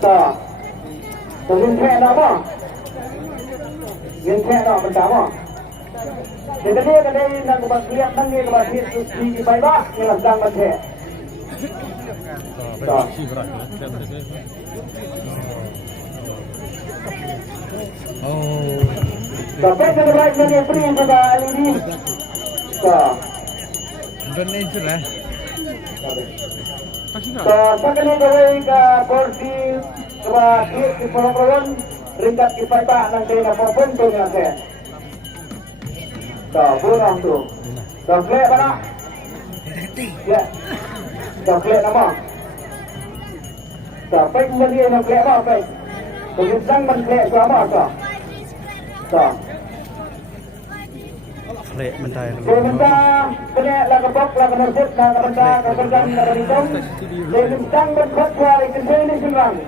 Tak. Tunggu kek dah apa? Yang kek dah pertama. Jadi kedai nak buat lihat tangga kepada di baik yang sedang baca. Tak. Oh. Sampai ke depan ni free juga ini. Tak. Benar itu lah. Sekali kawai ke porsi kepada di program ringkat kita nang dina popon tu ni ada. Tak boleh tu. Coklat mana? Ya. Coklat nama. Sampai kemudian coklat apa? Baik. Kemudian coklat sama apa? Tak. Lek mentai. Sementara kena lagu pop lagu musik lagu benda kerjaan lagu hitung. Lentang berbuat suara kerja ini sembilan.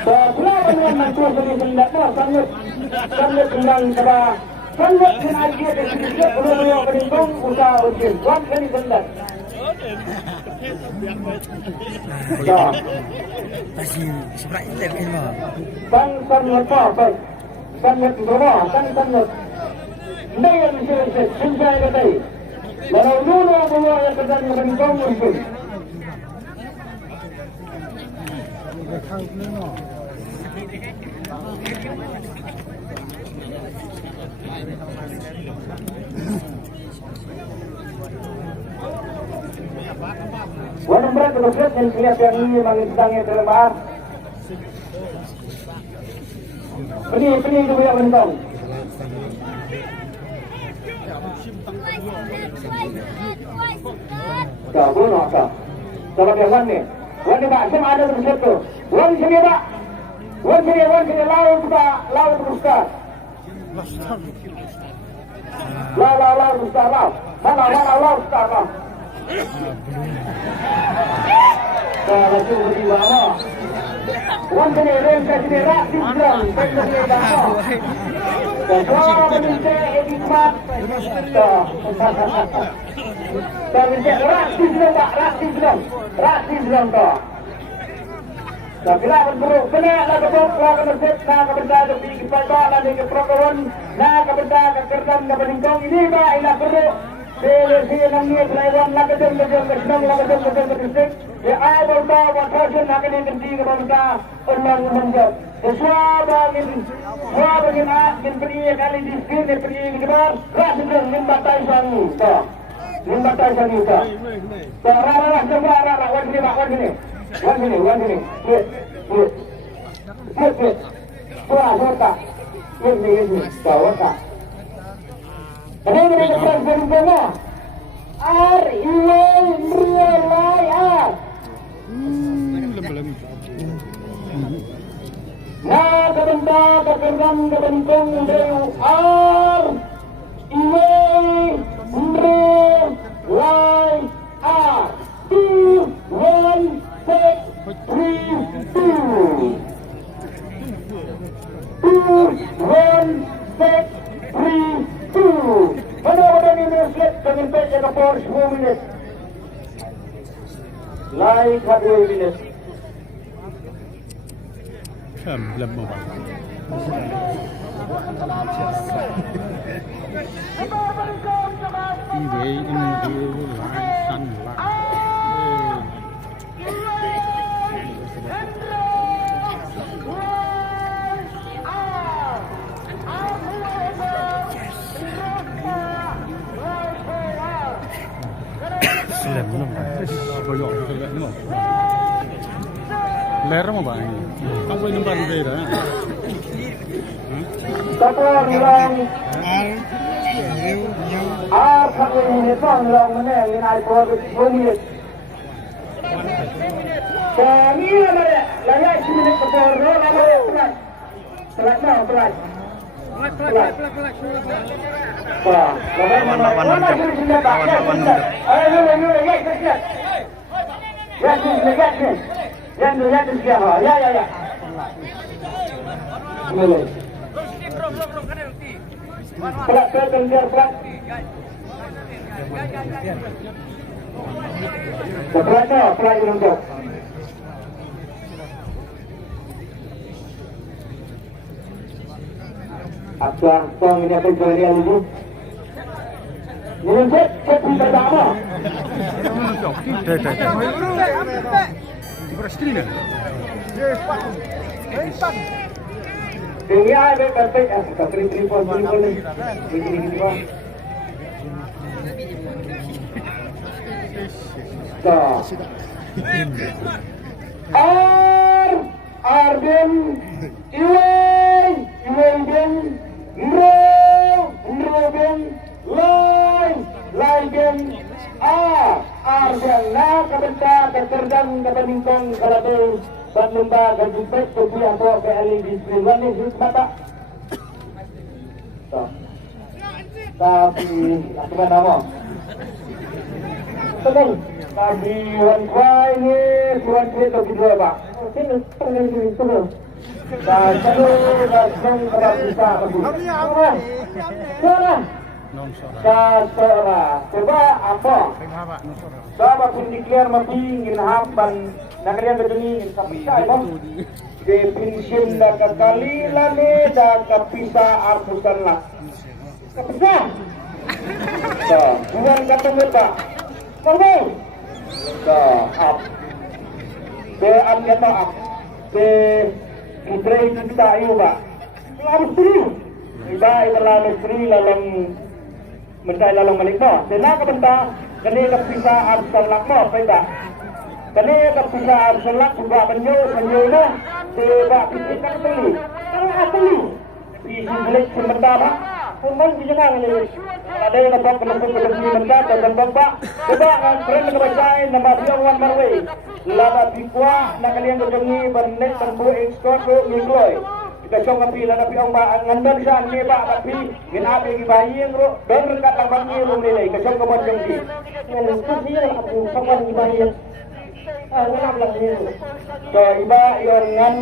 Sebelah dengan mantu sebagai benda sangat senang kepada sangat senang dia berfikir perlu berhitung usaha ujian. Tuan kini benda. Ya. Masih seberat itu kan mah. Bang apa baik. Sangat berapa? Sangat. Ini yang saya senjai kata. Lalu dulu bawa yang kerjaan yang berhitung ujian. Walau berat terus yang kelihatan ini memang sedangnya terlebar. Peni itu banyak bentang. Tak bunuh tak. Kalau dia wan ni pak, saya ada terus tu. Wan sini pak. Wan sini laut pak, laut besar. Laut besar laut. Mana laut besar laut. Kalau tu berdua lah. Wan sini rem kasih rak tinggal. Kasih dah. Kalau berita edikmat. Kalau berita rak tinggal tak. Tapi lah berburuk kena lah kebok lah kemasjid lah kebenda kepi kipada lah di keprokawan lah kebenda kekerjaan kepeningkong ini bah ilah beruk Selesi yang ni Taiwan lah kedeng kesenang lah kedeng kedisik ya ay berta watrasin lah kedeng kendi kebangka undang menjat semua bangin min peri kali di sini peri kebar lah sedang min batai sangi tak min batai sangi tak rara coba rara wan sini Wan sini. Lihat. Tuah tak. Ini. Tahu tak. Ini kita bersama. R-I-N-R-I-A. Nah, kebentar kekerjaan kebentung dari R-I-N-R-I-A. 2, 1, 6, 3, 2. 2, 1, 6, 3, 2. Pada ni minit dengan pet yang kapor 10 minit. Like 2 minit. Belum mau. Ini san lah. Lera mau bang, kamu ini nampak beda. Satu orang kamu ini orang mana yang naik kuat 10 minit. Kami mana layak 10 minit keluar, nama pelat. Pelat. Wah, Pelak ke tengger pelak. Pelaknya pelak yang untuk. Abang tong ini apa jual dia dulu? Ini cek kita dah apa? Tinggi ada kertas, kertas pon ni. Begini bang. Arden, Iwan Ben, Roben, Lain, Arden, nak kebentar, terkerdang, kepeningkong, kalau Bandungba gajupet kopi atau KLI di Sriwan ni mata. Tapi apa nama? Betul. Tapi wan kuai ni kuan kita kedua pak. Sini pengen sini semua. Dan selalu datang kepada kita berdua. Mana? Kasara. Coba apa? Coba pun declare mati ingin hampan. Nak kalian berdua sampai bang. Definisi dah kekali lani dah kepisa arpusan lah. Kepisa. Bukan kata mereka. Korban. Up. Be amnya up. Be Putri kita ayu pak. Lalu istri. Iba lalu istri lalang mencari lalang malikmo. Sena kebentar. Kini kepisa arpusan lakmo. Baik. Kali kepisah selak juga menyu na sebab kita beli. Kalau asli isi beli sementara pun dijenang ni. Ada yang dapat penempatan sementara dan bapa. Sebab keren kebacain nama dia Wan Marway. Lama pikwa nak kalian berjumpa bernet tembu ekspor ke Mingloi. Kita cong api lana piang ba ngandar sa ni ba tapi ginabi gibayin ro don rekat lang rum nilai kesong kemon jengki. Yang sesiya aku kawan gibayin. So iba yang ngan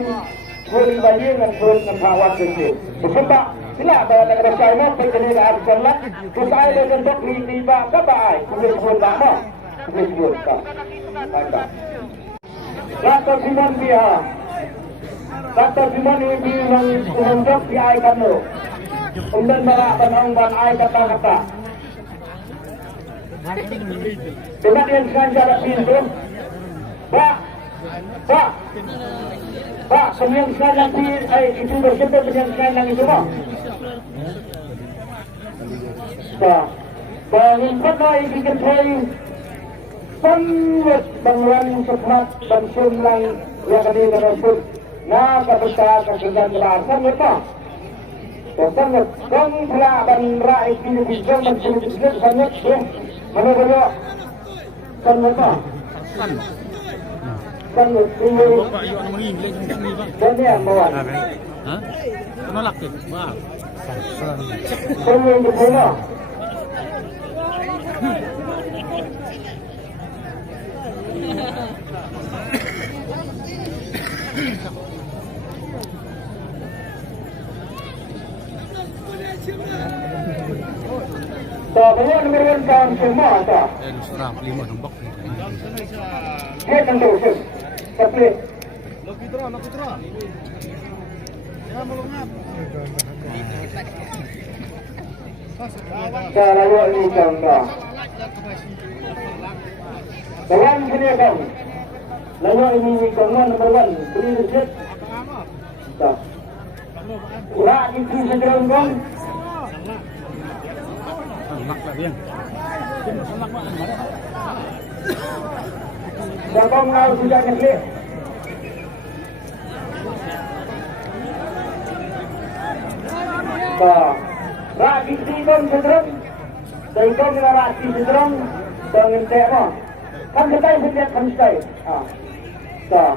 gol bagi ngan gol ngan kawan sendiri. Sebab sila ada negara China pergi ke Arab lah. Kusai dengan dok ni tiba kabai. Boleh gol lama. Boleh gol tak. Ada. Kata Simon dia. Kata Simon ini yang untuk diai kamu. Kemudian malah penang ai kata-kata. Dengan yang sengaja pintu. Pak, penyang sekalian itu bersedia penyang sekalian itu pak. Pak, bangin pakai diketai, panwat bangunan sepat bansun lang yang kami terusut. Nah, kapita kekerjaan belasan apa? Sangat, kang pula banrai ini bisa menjadi sangat mana saja, kan apa? Bapak yuk nak mengi lagi ni bang. Dan yang bawa. Ha? Menolak ke? Wah. Semua berguna. Tak banyak memerlukan semua tak. Serang 5 nombok. Dia tentu sih. Tapi Lokitra. Ya melungat. cara ini contoh. Dalam sini kan. Lalu ini kawan nomor 1, beri reset. Tak. Ulah itu sedang kan. Nak lah dia. Nak mana? Siapa mau sudah kecil? Bah, rakyat singkong sedang, singkong dengan rakyat sedang, dengan tema. Kan kita setiap kan stay. Bah.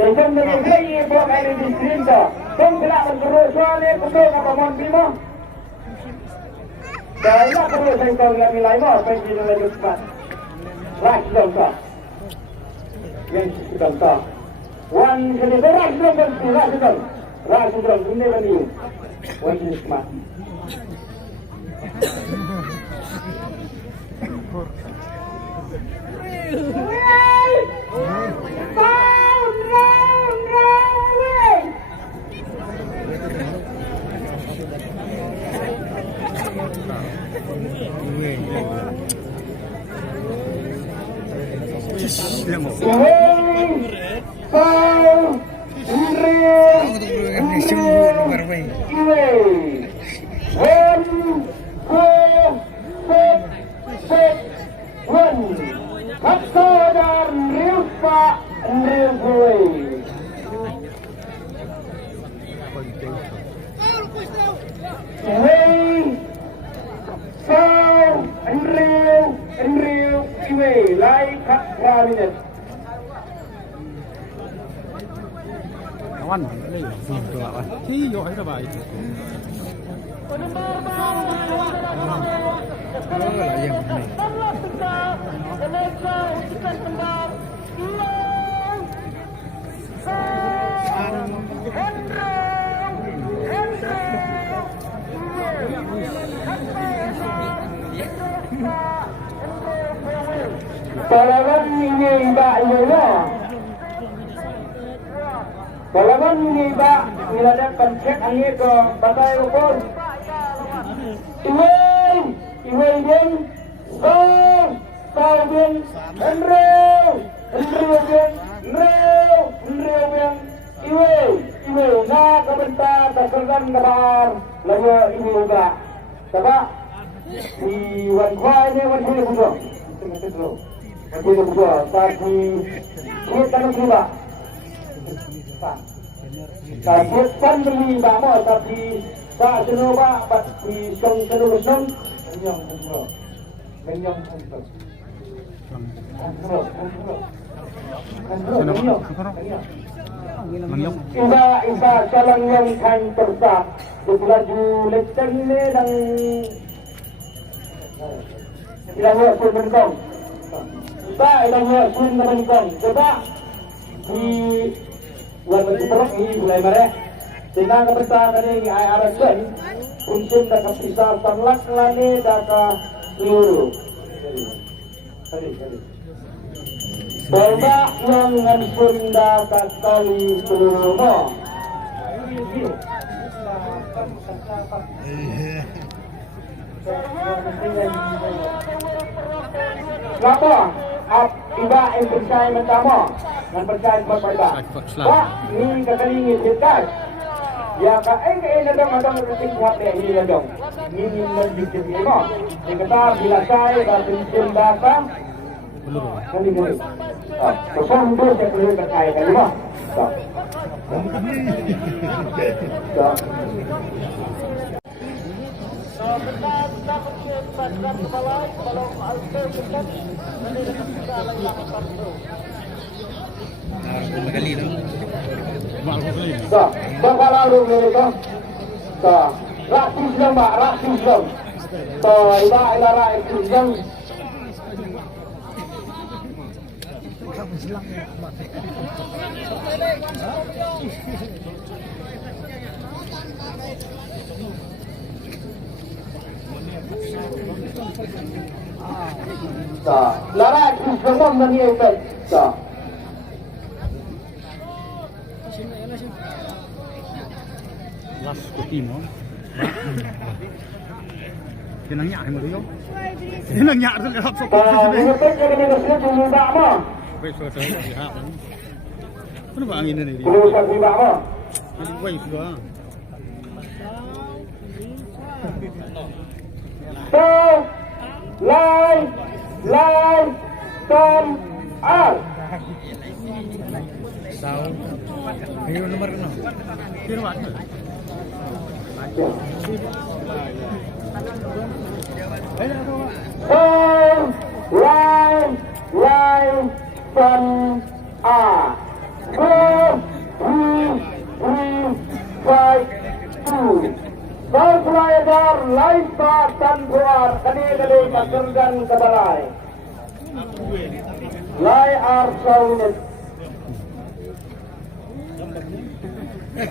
Singkong dengan gaya buat air di sini dah. Kong kelak berterus soalnya betul apa mohon bima. Dahlah perlu singkong yang nilai mah, pergi lebih cepat. Rakyat sedang. Yang sedang. Wan sedang rakyat sedang. Rasis drum ini bani. Wajib nikmat. Kawan, ini kawan. Iyo ay sabay. Palawan ini mbak Yoyo. Palawan ini mbak nilai pencet angin ke batai rukun. Iwe din, kau din, Enreu din, iwe na kabenta terserdan kabar lalu iwe juga. Sebab di wan kuai ni wan kuai bujo. Bujo bujo. Tapi kita nak juga. Tapi kan beli bamo tapi tak senuba tapi song song menyong. Iba salang yang kan tersak berlaju leceng ni dan ilahnya pun menkong. Iba ilahnya pun menkong. Sebab di buat terus ini mulai mereh. Sehingga kepercayaan ini IRSN unsur dan kepisah sanlak lani daka liuru. Coba yang ngampun daka kali seluruh. Kenapa? Iba yang percaya pertama dan percaya kepada Pak, ini kekali kita. Ya ka nadang keting kuat ini nadang. Ini menjadi mo. Kita bila saya dan tim data kali ni. So sambil saya perlu berkaya kali mo. Bakalarong nito. Rasis lang ba? Rasis lang. Iba ilara rasis lang. Lara rasis lang nangyayari. Las Kutimo. Kinangnya mo rin yun. Kinangnya rin lahat sa Ini ka rin nila sila tumumba mo. Pwede sa lihat. Ano ba ang ina nila? Kung sa tumumba mo. Wait ba? So, live, come out. Sao? Ayo nomor no. Kira ba? So, live, come out. 4, 3, 5, 2. Kau pelajar live dan keluar kali pasurgan ke balai. Lai ar saunit. Tay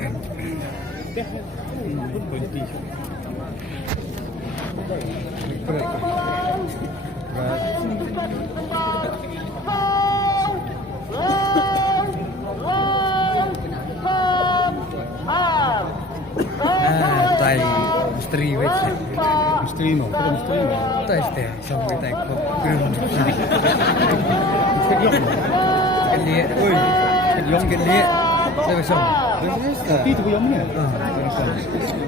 misteri wes. Misteri no, kita misteri no. Tay ste sampai tay kok gerung. Kali, oi. Yang kali. Saya besok. Itu yang mana?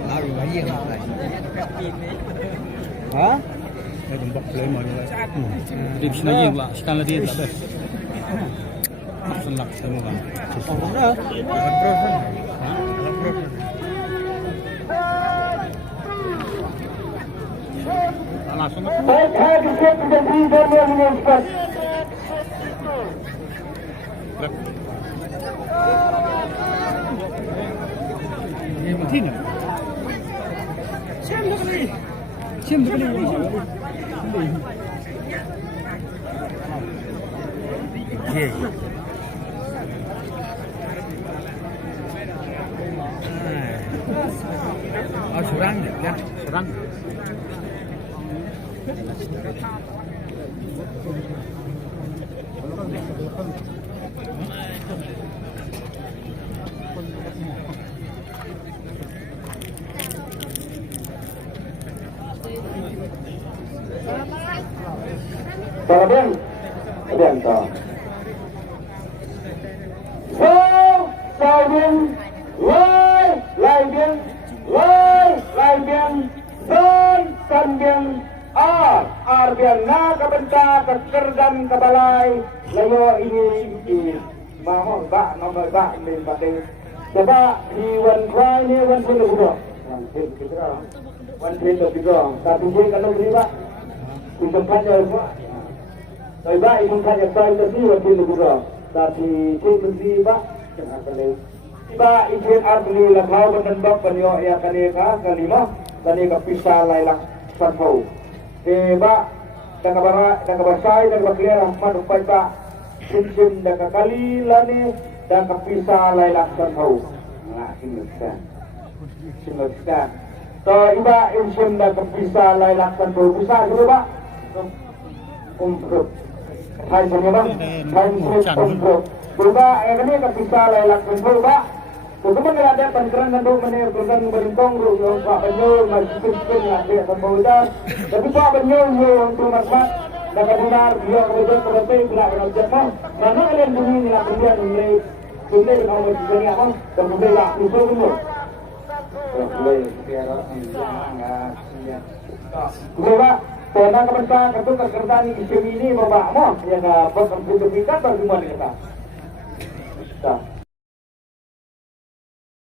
Lari lagi kan. Hah? Saya jumpa play mana lah. Jadi bisa lagi lah, sekarang lagi tak ada. Senang semua kan. Langsung Baik, hadis yang menjadi dan yang menyaksikan. Martina. Siapa beli? Okay. Oh, serang kan? Serang. Kemudian toh. So, Saudin, lai biên, son, san biên, biên na kabenta, kekerdan kabalai, layo ini, mahon ba, nomor ba, min batin. Coba di wan kwai ni wan pun lebih wan pun lebih tapi dia kalau beri ba, di tempatnya apa? Tapi ba, ibu kan yang saya tadi wan pun lebih tapi dia beri ba, jangan kali. Ba, ibu arti lakau menembak penyo ya kaneka kalima, kaneka pisah lailak sanfau. Ba, dan kabasai dan bakliar Ahmad upai ba, sim dan kali lani. Dan kepisah lailak sanfau. Nah, ini kita. So, iba insim dan kepisah lailak sanfau. Bisa dulu ba? Umpruk. Hai punya ba? Hai umpruk. Coba ini kepisah lailak sanfau ba? Kung ada pangkaran na doon manir kurang berintong yung Pak Banyol masipin na dia pembawa. Tapi Pak Banyol yung tumasmat nakabunar dia kemudian berhenti bila berjamaah. Mana kalian bunyi nila kemudian mulai kemudian mau berjamaah apa? Kemudian lah usul dulu. Kemudian kira enggak. Coba pernah kementerian kartu kerjaan isu ini bapak mo yang berkomputer kita bagaimana kita?